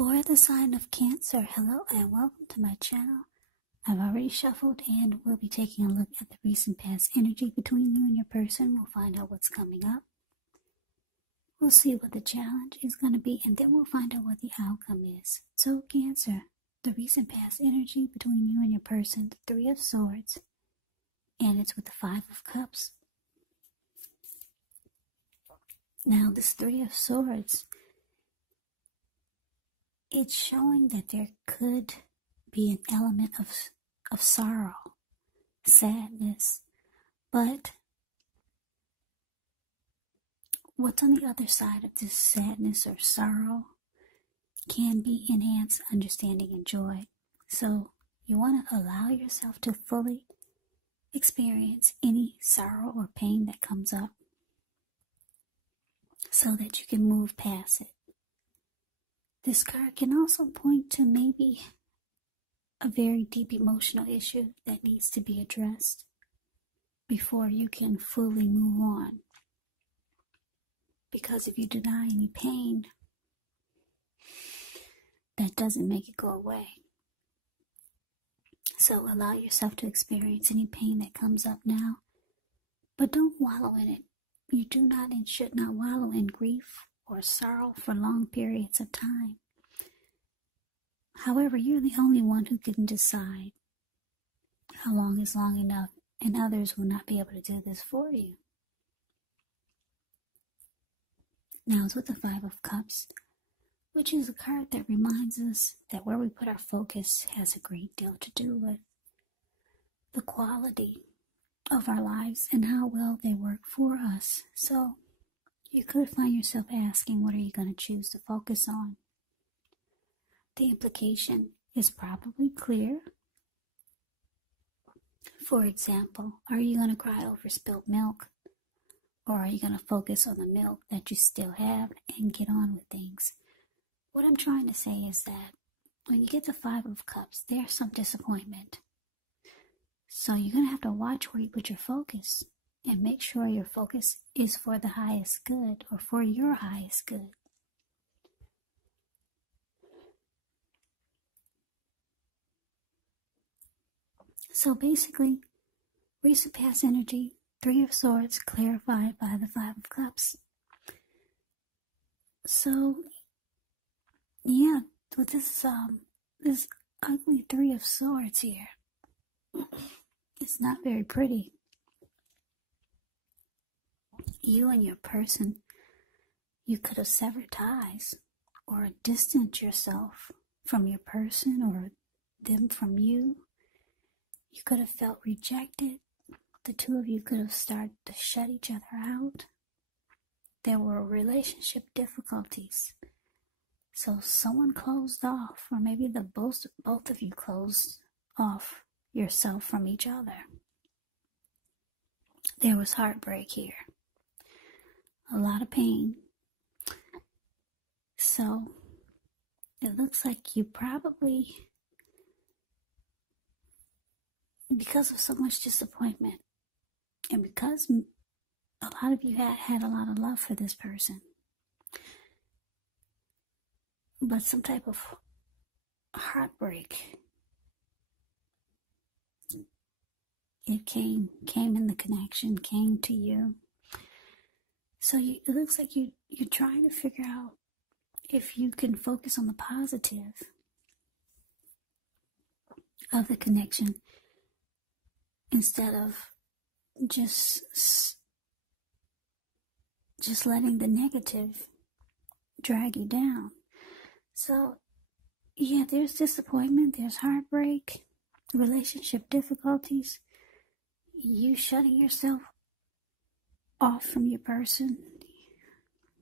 For the sign of Cancer, hello and welcome to my channel. I've already shuffled and we'll be taking a look at the recent past energy between you and your person. We'll find out what's coming up. We'll see what the challenge is going to be, and then we'll find out what the outcome is. So Cancer, the recent past energy between you and your person, the Three of Swords, and it's with the Five of Cups. Now this Three of Swords, it's showing that there could be an element of sorrow, sadness, but what's on the other side of this sadness or sorrow can be enhanced understanding and joy. So you want to allow yourself to fully experience any sorrow or pain that comes up so that you can move past it. This card can also point to maybe a very deep emotional issue that needs to be addressed before you can fully move on. Because if you deny any pain, that doesn't make it go away. So allow yourself to experience any pain that comes up now, but don't wallow in it. You do not and should not wallow in grief or sorrow for long periods of time. However, you're the only one who can decide how long is long enough, and others will not be able to do this for you. Now it's with the Five of Cups, which is a card that reminds us that where we put our focus has a great deal to do with the quality of our lives and how well they work for us. So you could find yourself asking, what are you going to choose to focus on? The implication is probably clear. For example, are you going to cry over spilled milk? Or are you going to focus on the milk that you still have and get on with things? What I'm trying to say is that when you get the Five of Cups, there's some disappointment. So you're going to have to watch where you put your focus and make sure your focus is for the highest good or for your highest good. So basically, recent past energy, Three of Swords clarified by the Five of Cups. So, yeah, with this ugly Three of Swords here, it's not very pretty. You and your person, you could have severed ties or distanced yourself from your person or them from you. You could have felt rejected. The two of you could have started to shut each other out. There were relationship difficulties. So someone closed off, or maybe both of you closed off yourself from each other. There was heartbreak here. A lot of pain. So it looks like you probably, because of so much disappointment, and because a lot of you had a lot of love for this person, but some type of heartbreak, it came in the connection, came to you. So it looks like you're trying to figure out if you can focus on the positive of the connection instead of just letting the negative drag you down. So yeah, there's disappointment, there's heartbreak, relationship difficulties, you shutting yourself off from your person,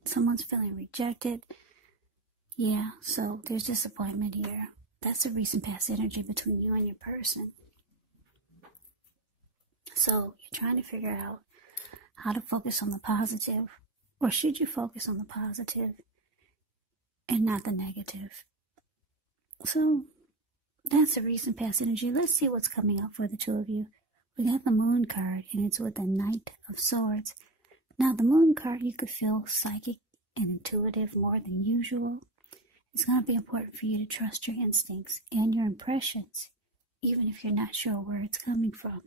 someone's feeling rejected. Yeah, so there's disappointment here. That's a recent past energy between you and your person. So you're trying to figure out how to focus on the positive, or should you focus on the positive and not the negative? So that's a recent past energy. Let's see what's coming up for the two of you. We got the Moon card, and it's with the Knight of Swords. Now the Moon card, you could feel psychic and intuitive more than usual. It's going to be important for you to trust your instincts and your impressions, even if you're not sure where it's coming from.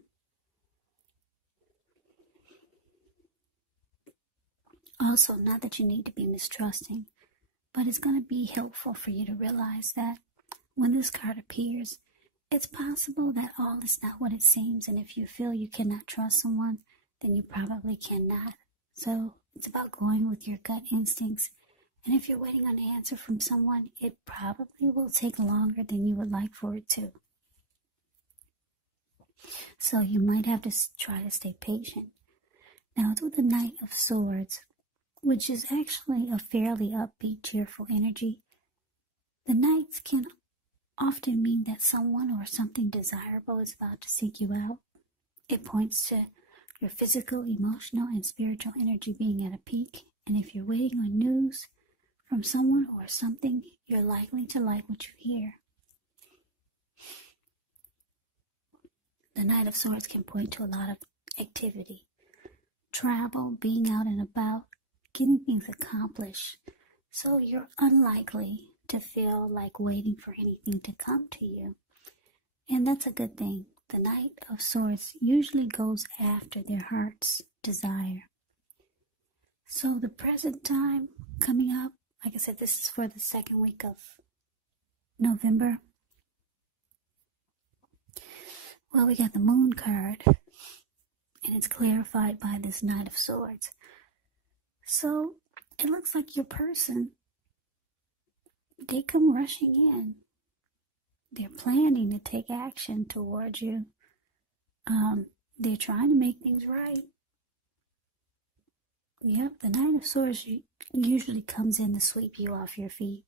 Also, not that you need to be mistrusting, but it's going to be helpful for you to realize that when this card appears, it's possible that all is not what it seems, and if you feel you cannot trust someone, then you probably cannot. So it's about going with your gut instincts, and if you're waiting on an answer from someone, it probably will take longer than you would like for it to. So you might have to try to stay patient. Now it's with the Knight of Swords, which is actually a fairly upbeat, cheerful energy. The Knights can often mean that someone or something desirable is about to seek you out. It points to your physical, emotional, and spiritual energy being at a peak. And if you're waiting on news from someone or something, you're likely to like what you hear. The Knight of Swords can point to a lot of activity, travel, being out and about, getting things accomplished. So you're unlikely to feel like waiting for anything to come to you. And that's a good thing. The Knight of Swords usually goes after their heart's desire. So the present time coming up, like I said, this is for the second week of November. Well, we got the Moon card, and it's clarified by this Knight of Swords. So it looks like your person, they come rushing in. They're planning to take action towards you. They're trying to make things right. Yep, the Knight of Swords usually comes in to sweep you off your feet.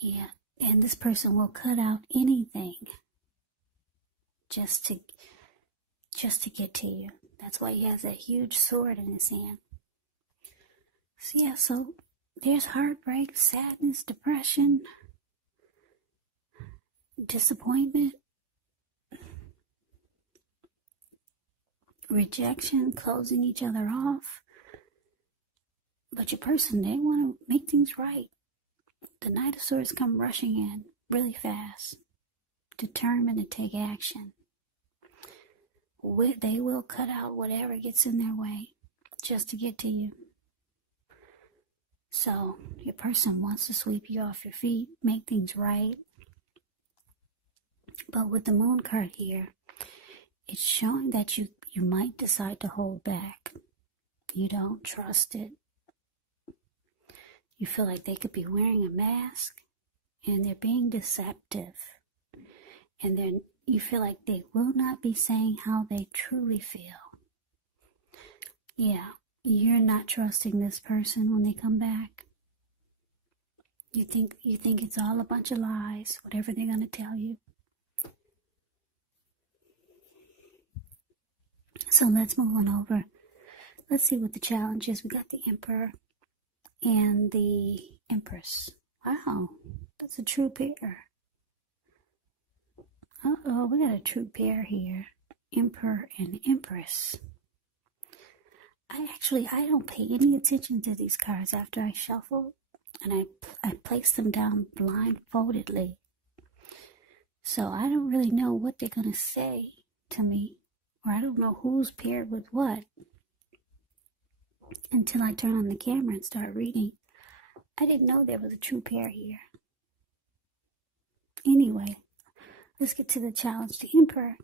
Yeah, and this person will cut out anything just to get to you. That's why he has that huge sword in his hand. So yeah, so there's heartbreak, sadness, depression, disappointment, rejection, closing each other off. But your person, they want to make things right. The Knight of Swords come rushing in really fast, determined to take action. They will cut out whatever gets in their way just to get to you. So your person wants to sweep you off your feet, make things right. But with the Moon card here, it's showing that you might decide to hold back. You don't trust it. You feel like they could be wearing a mask and they're being deceptive. And you feel like they will not be saying how they truly feel. Yeah, you're not trusting this person when they come back. You think it's all a bunch of lies, whatever they're going to tell you. So let's move on over. Let's see what the challenge is. We got the Emperor and the Empress. Wow, that's a true pair. Uh-oh, we got a true pair here. Emperor and Empress. I don't pay any attention to these cards after I shuffle, and I place them down blindfoldedly. So I don't really know what they're going to say to me, or I don't know who's paired with what until I turn on the camera and start reading. I didn't know there was a true pair here. Anyway, let's get to the challenge. The Emperor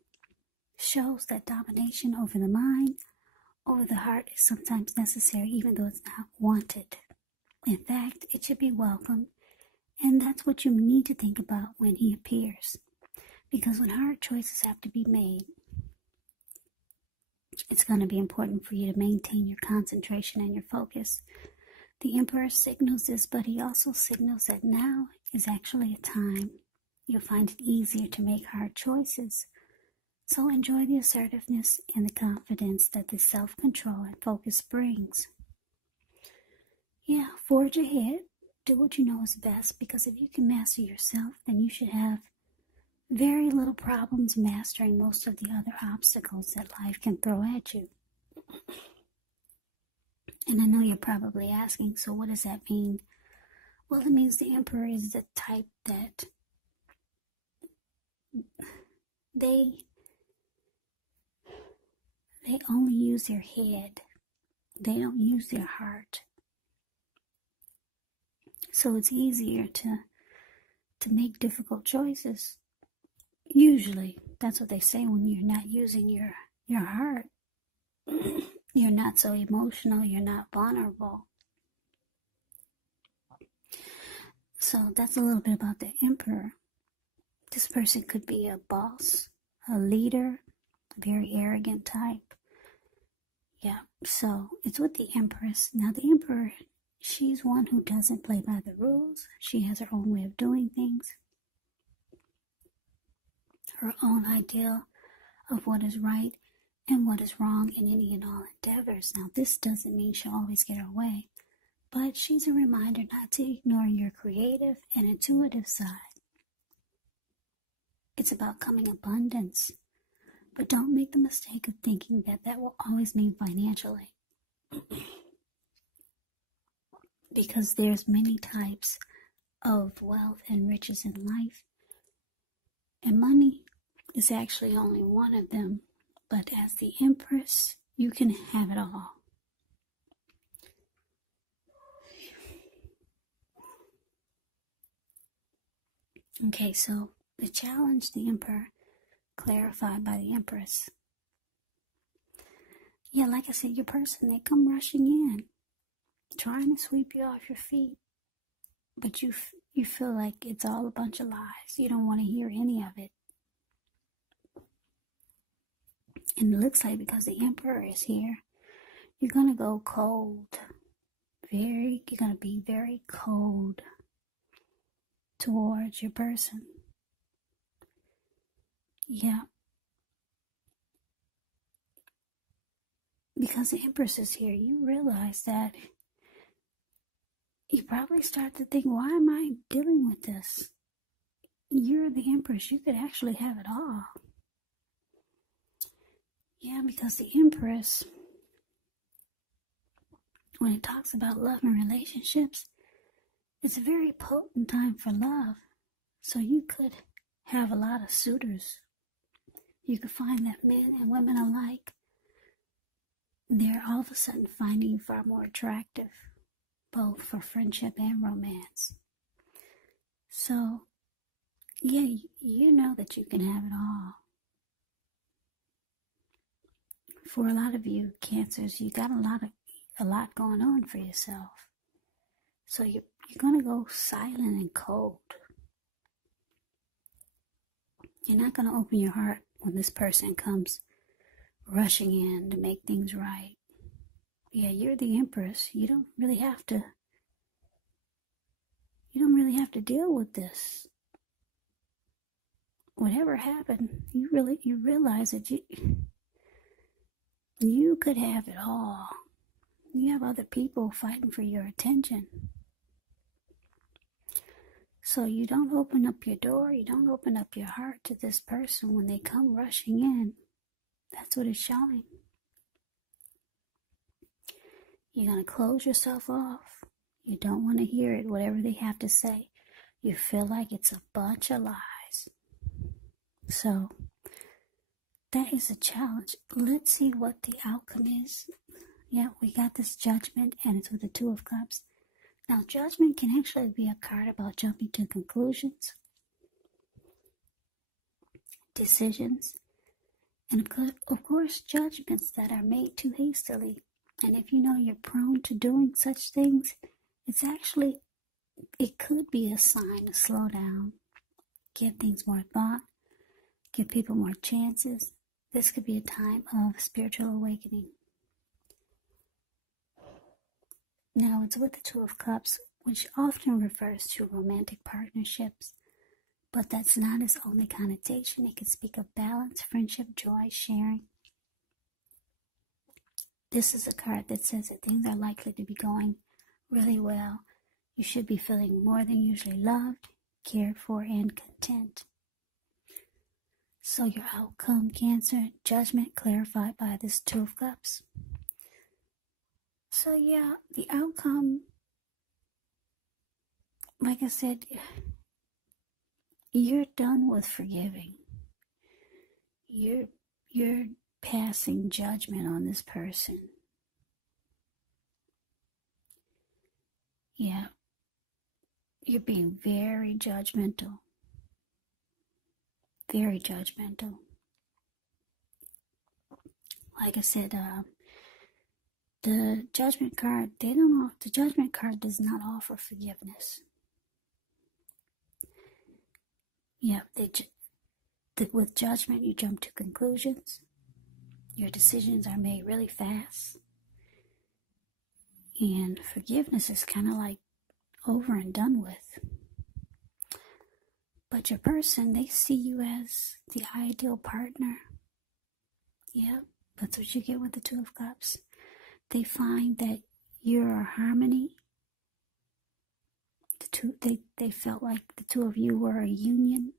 shows that domination over the mind, over the heart is sometimes necessary, even though it's not wanted. In fact, it should be welcomed, and that's what you need to think about when he appears. Because when hard choices have to be made, it's going to be important for you to maintain your concentration and your focus. The Emperor signals this, but he also signals that now is actually a time you'll find it easier to make hard choices. So enjoy the assertiveness and the confidence that this self-control and focus brings. Yeah, forge ahead. Do what you know is best, because if you can master yourself, then you should have very little problems mastering most of the other obstacles that life can throw at you. And I know you're probably asking, so what does that mean? Well, it means the Emperor is the type that they only use their head. They don't use their heart. So it's easier to make difficult choices. Usually, that's what they say when you're not using your heart. You're not so emotional, you're not vulnerable. So that's a little bit about the Emperor. This person could be a boss, a leader, a very arrogant type. Yeah, so it's with the Empress. Now the Emperor, she's one who doesn't play by the rules. She has her own way of doing things, her own ideal of what is right and what is wrong in any and all endeavors. Now this doesn't mean she'll always get her way, but she's a reminder not to ignore your creative and intuitive side. It's about coming abundance, but don't make the mistake of thinking that that will always mean financially. Because there's many types of wealth and riches in life, and money is actually only one of them. But as the Empress, you can have it all. Okay, so the challenge, the Emperor, clarified by the Empress. Yeah, like I said, your person, they come rushing in, trying to sweep you off your feet. But you feel like it's all a bunch of lies. You don't want to hear any of it. And it looks like because the Emperor is here, you're going to go cold. You're going to be very cold towards your person. Yeah. Because the Empress is here, you realize that you probably start to think, why am I dealing with this? You're the Empress. You could actually have it all. Yeah, because the Empress, when it talks about love and relationships, it's a very potent time for love. So you could have a lot of suitors. You could find that men and women alike, they're all of a sudden finding you far more attractive, both for friendship and romance. So, yeah, you know that you can have it all. For a lot of you Cancers, you got a lot going on for yourself. So you're going to go silent and cold. You're not going to open your heart when this person comes rushing in to make things right. Yeah, you're the Empress. You don't really have to deal with this. Whatever happened, you realize that you could have it all. You have other people fighting for your attention. So you don't open up your door, you don't open up your heart to this person when they come rushing in. That's what it's showing. You're going to close yourself off. You don't want to hear it, whatever they have to say. You feel like it's a bunch of lies. So that is a challenge. Let's see what the outcome is. Yeah, we got this Judgment, and it's with the Two of Cups. Now, Judgment can actually be a card about jumping to conclusions, decisions, and of course, judgments that are made too hastily. And if you know you're prone to doing such things, it could be a sign to slow down, give things more thought, give people more chances. This could be a time of spiritual awakening. Now, it's with the Two of Cups, which often refers to romantic partnerships, but that's not its only connotation. It can speak of balance, friendship, joy, sharing. This is a card that says that things are likely to be going really well. You should be feeling more than usually loved, cared for, and content. So your outcome, Cancer, Judgment clarified by this Two of Cups. So yeah, the outcome, like I said, you're done with forgiving. You're passing judgment on this person. Yeah. You're being very judgmental. Very judgmental. Like I said, the judgment card, the judgment card does not offer forgiveness. Yeah, with judgment, you jump to conclusions. Your decisions are made really fast. And forgiveness is kind of like over and done with. But your person, they see you as the ideal partner. Yeah, that's what you get with the Two of Cups. They find that you're a harmony. They felt like the two of you were a union.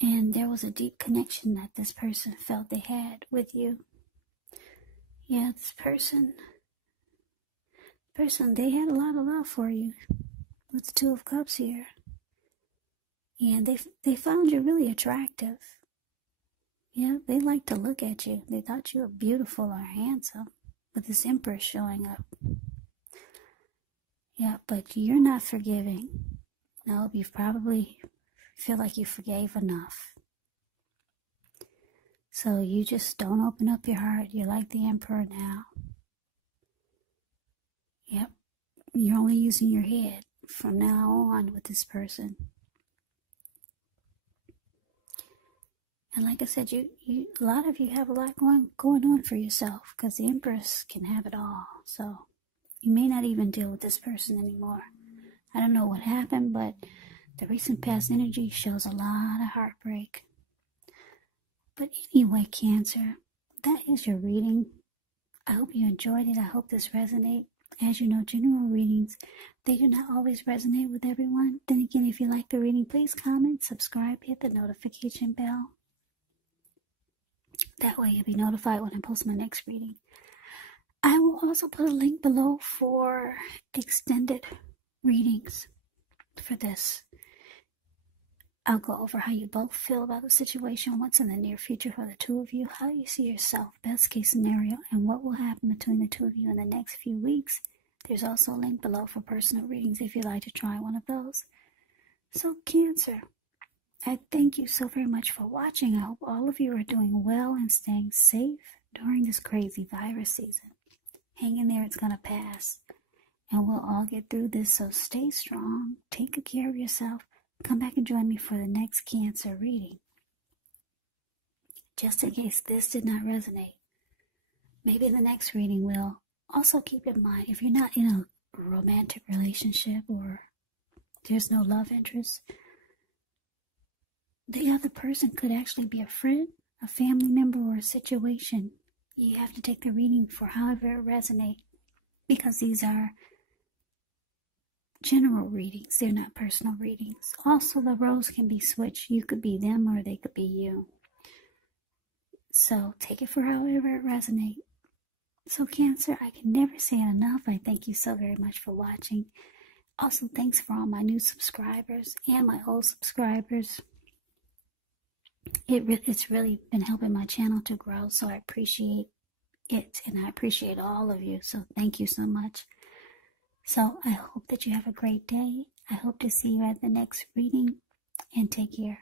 And there was a deep connection that this person felt they had with you. Yeah, this person, they had a lot of love for you with the Two of Cups here. And they found you really attractive. Yeah, they liked to look at you. They thought you were beautiful or handsome with this Empress showing up. Yeah, but you're not forgiving. No, you probably feel like you forgave enough. So you just don't open up your heart. You're like the Emperor now. Yep, you're only using your head from now on with this person. And like I said, a lot of you have a lot going on for yourself, because the Empress can have it all. So you may not even deal with this person anymore. I don't know what happened, but the recent past energy shows a lot of heartbreak. But anyway, Cancer, that is your reading. I hope you enjoyed it. I hope this resonates. As you know, general readings, they do not always resonate with everyone. Then again, if you like the reading, please comment, subscribe, hit the notification bell. That way you'll be notified when I post my next reading. I will also put a link below for extended readings for this. I'll go over how you both feel about the situation, what's in the near future for the two of you, how you see yourself, best case scenario, and what will happen between the two of you in the next few weeks. There's also a link below for personal readings if you'd like to try one of those. So, Cancer, I thank you so very much for watching. I hope all of you are doing well and staying safe during this crazy virus season. Hang in there, it's going to pass. And we'll all get through this, so stay strong, take good care of yourself. Come back and join me for the next Cancer reading. Just in case this did not resonate, maybe the next reading will. Also keep in mind, if you're not in a romantic relationship or there's no love interest, the other person could actually be a friend, a family member, or a situation. You have to take the reading for however it resonates, because these are general readings. They're not personal readings. Also, the roles can be switched. You could be them or they could be you. So take it for however it resonates. So, Cancer, I can never say it enough. I thank you so very much for watching. Also, thanks for all my new subscribers and my old subscribers. It's really been helping my channel to grow, so I appreciate it, and I appreciate all of you. So thank you so much. So I hope that you have a great day. I hope to see you at the next reading, and take care.